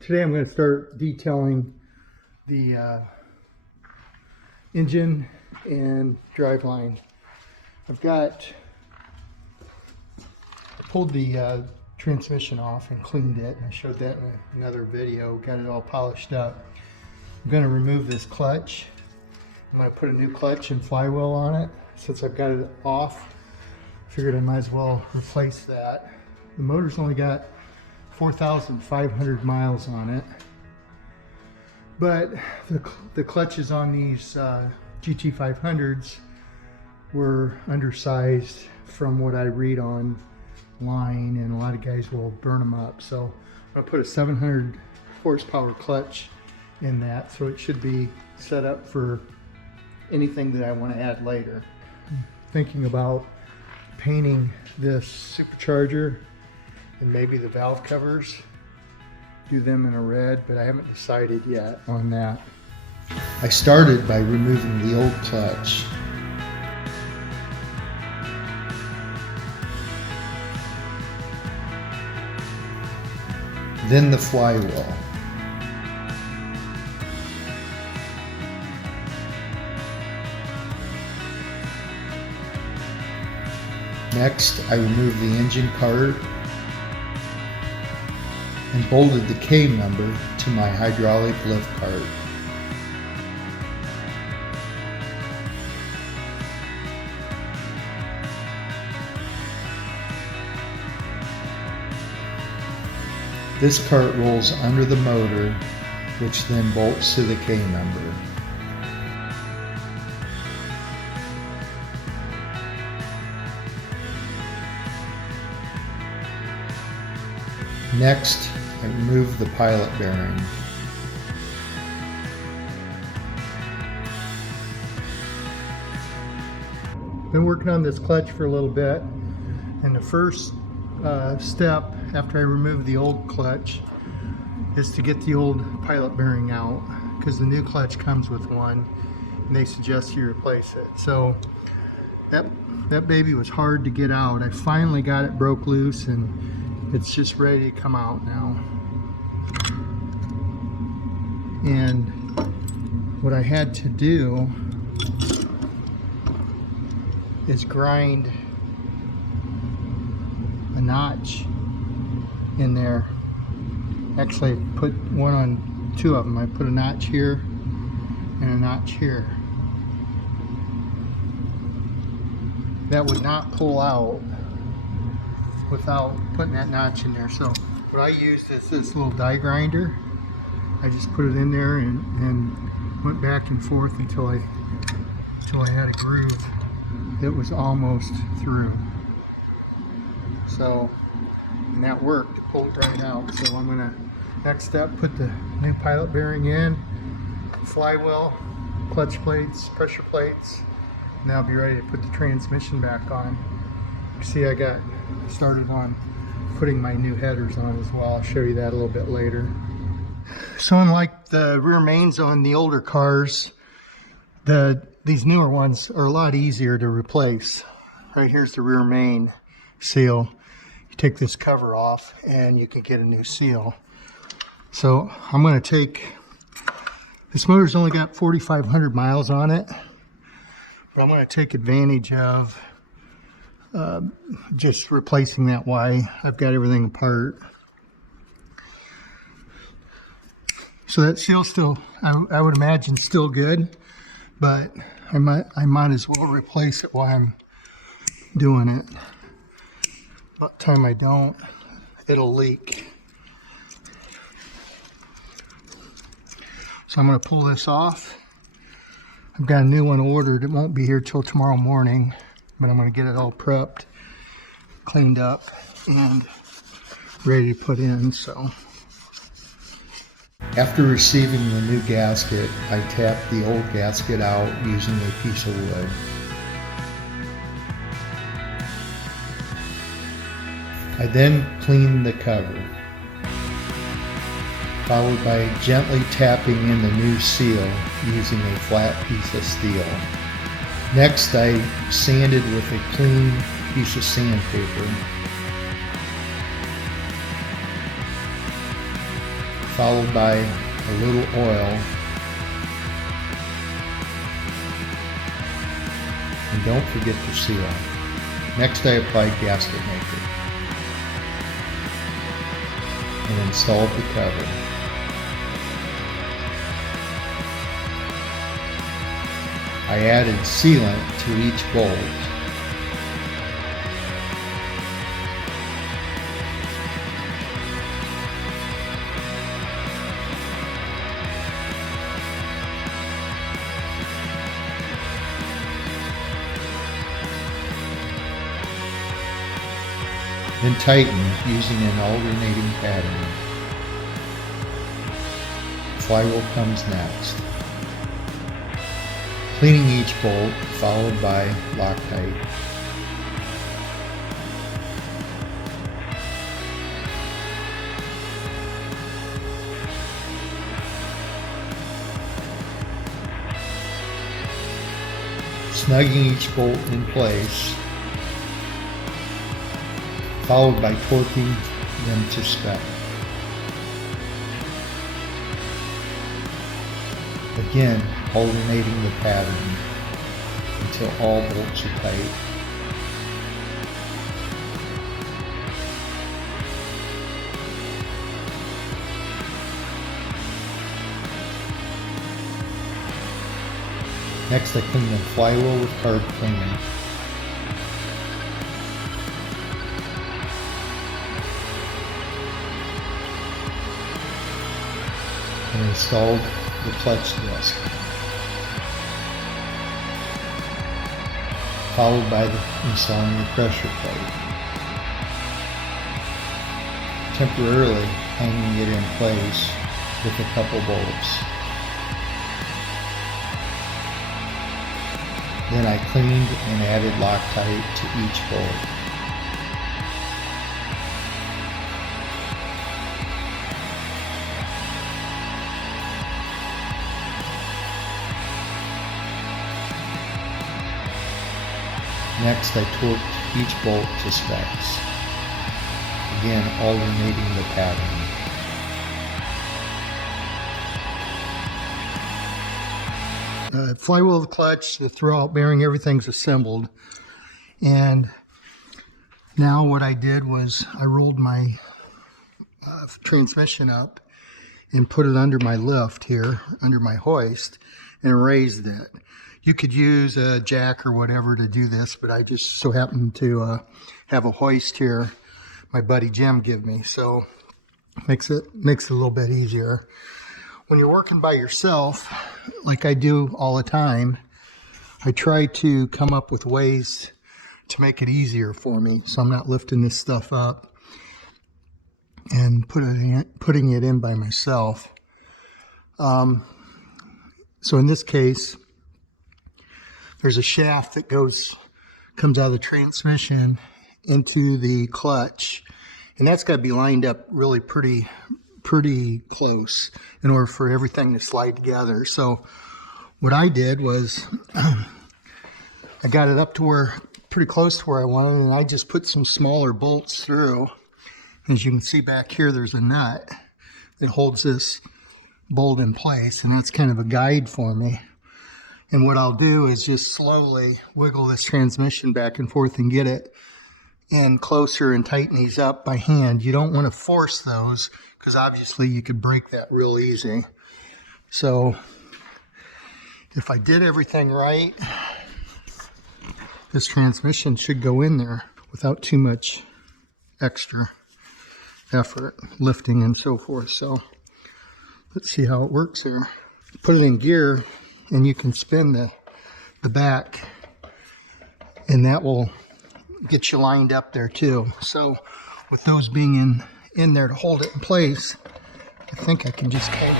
Today I'm going to start detailing the engine and driveline. I've pulled the transmission off and cleaned it, and I showed that in another video. Got it all polished up. I'm going to remove this clutch. I'm going to put a new clutch and flywheel on it. Since I've got it off, figured I might as well replace that. The motor's only got 4,500 miles on it, but the clutches on these GT500s were undersized from what I read online, and a lot of guys will burn them up. So I'm going to put a 700 horsepower clutch in that, so it should be set up for anything that I want to add later. I'm thinking about painting this supercharger and maybe the valve covers, do them in a red, but I haven't decided yet on that. I started by removing the old clutch. Then the flywheel. Next, I removed the engine cart and bolted the K number to my hydraulic lift cart. This cart rolls under the motor, which then bolts to the K number. Next, I remove the pilot bearing. Been working on this clutch for a little bit, and the first step after I remove the old clutch is to get the old pilot bearing out, because the new clutch comes with one and they suggest you replace it. So that baby was hard to get out. I finally got it broke loose, and it's just ready to come out now. And what I had to do is grind a notch in there. Actually, I put one on two of them. I put a notch here and a notch here. That would not pull out without putting that notch in there. So what I used is this little die grinder. I just put it in there and went back and forth until I had a groove that was almost through. So, and that worked. It pulled right out. So I'm gonna, next step, put the new pilot bearing in, flywheel, clutch plates, pressure plates, and I'll be ready to put the transmission back on. You see, I got started on putting my new headers on as well. I'll show you that a little bit later. So unlike the rear mains on the older cars, these newer ones are a lot easier to replace. Right here's the rear main seal. You take this cover off and you can get a new seal. So I'm going to take, this motor's only got 4,500 miles on it, but I'm going to take advantage of just replacing that while I've got everything apart. So that seal's still, I would imagine, still good, but I might as well replace it while I'm doing it. By the time I don't, it'll leak. So I'm going to pull this off. I've got a new one ordered. It won't be here till tomorrow morning, but I'm going to get it all prepped, cleaned up, and ready to put in. So after receiving the new gasket, I tapped the old gasket out using a piece of wood. I then cleaned the cover, followed by gently tapping in the new seal using a flat piece of steel. Next, I sanded with a clean piece of sandpaper. followed by a little oil. And don't forget the seal. Next I applied gasket maker and installed the cover. I added sealant to each bolt. Then tighten using an alternating pattern. Flywheel comes next. Cleaning each bolt, followed by Loctite. Snugging each bolt in place, followed by torquing them to spec. Again, alternating the pattern until all bolts are tight. Next, I clean the flywheel with card cleaner. And installed the clutch disc, followed by installing the pressure plate, temporarily hanging it in place with a couple bolts. Then I cleaned and added Loctite to each bolt. Next, I torqued each bolt to specs, again alternating the pattern. Flywheel, the clutch, the throwout bearing, everything's assembled. And now what I did was I rolled my transmission up and put it under my lift here, under my hoist, and raised it. You could use a jack or whatever to do this, but I just so happened to have a hoist here my buddy Jim gave me, so makes it a little bit easier. When you're working by yourself, like I do all the time, I try to come up with ways to make it easier for me, so I'm not lifting this stuff up and putting it in by myself. So in this case, there's a shaft that comes out of the transmission into the clutch, and that's got to be lined up really pretty close in order for everything to slide together. So what I did was I got it up to pretty close to where I wanted, and I just put some smaller bolts through. As you can see back here, there's a nut that holds this bolt in place, and that's kind of a guide for me. And what I'll do is just slowly wiggle this transmission back and forth and get it in closer and tighten these up by hand. You don't want to force those because obviously you could break that real easy. So if I did everything right, this transmission should go in there without too much extra effort, lifting and so forth. So let's see how it works here. Put it in gear and you can spin the back, and that will get you lined up there too. So with those being in there to hold it in place, I think I can just kind of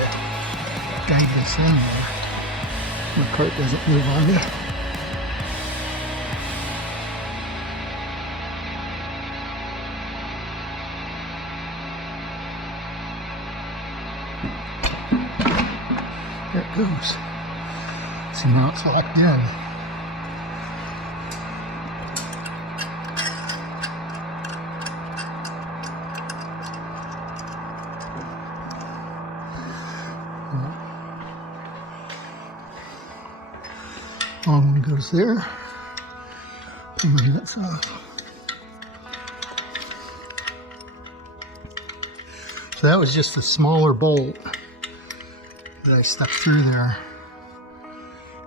guide this in there. My cart doesn't move on me. There it goes. See, now it's locked in. goes there. Pull my nuts off. So that was just a smaller bolt that I stuck through there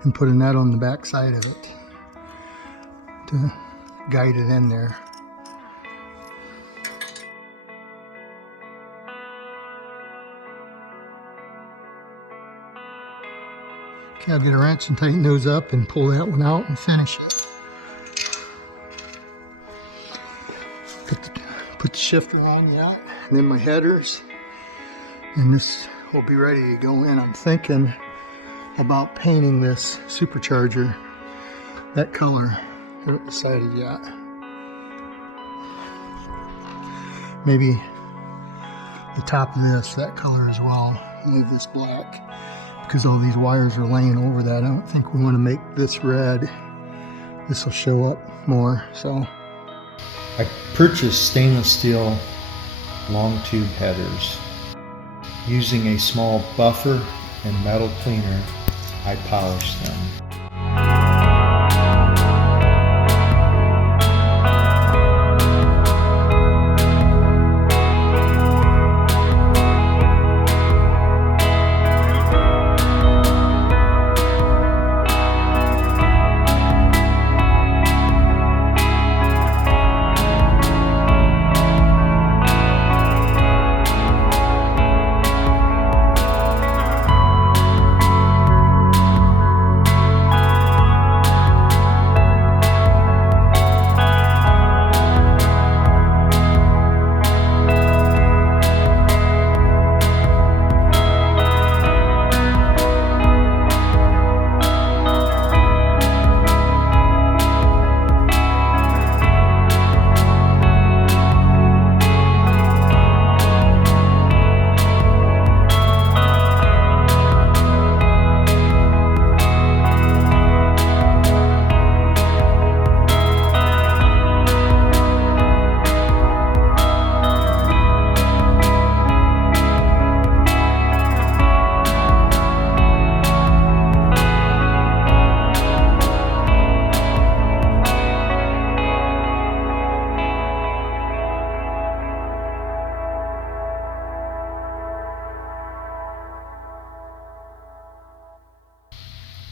and put a nut on the back side of it to guide it in there. Okay, I'll get a wrench and tighten those up and pull that one out and finish it. Put the shifter on that, and then my headers, and this will be ready to go in. I'm thinking about painting this supercharger that color. I haven't decided yet. Maybe the top of this that color as well. Leave this black because all these wires are laying over that. I don't think we want to make this red. This will show up more. So I purchased stainless steel long tube headers. Using a small buffer and metal cleaner, I polished them.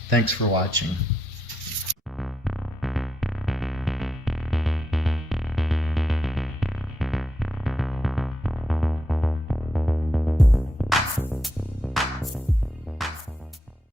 Thanks for watching.